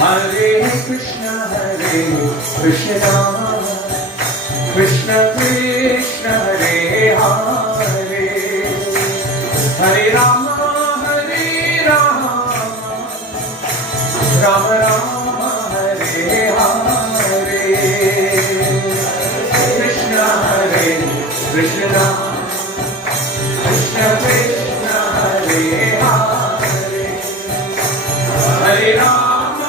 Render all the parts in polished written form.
Hare Krishna, Krishna Krishna, Hare Hare, Hare Rama, Rama Rama, Hare Hare, Krishna Krishna, Krishna Krishna, Hare Hare, Hare Rama,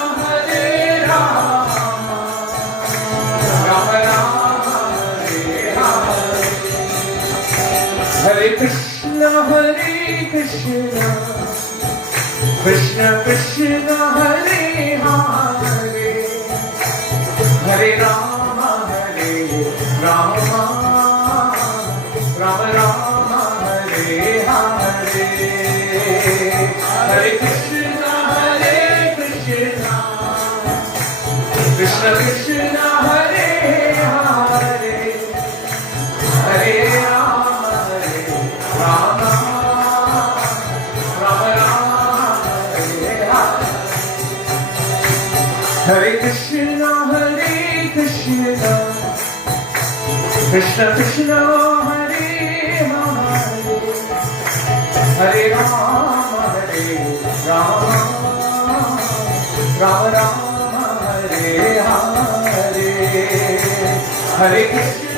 Rama Rama, Hare Hare, Hare Krishna, Krishna Krishna, Hare Hare, Hare Rama, Rama Rama, Hare Hare, Hare Krishna, Krishna Krishna, Hare Hare, Hare Rama, Rama Rama, Hare Hare, Hare Krishna, Krishna Krishna, Hare Hare, Hare Rama, Rama Rama, Hare Hare, Hare Krishna.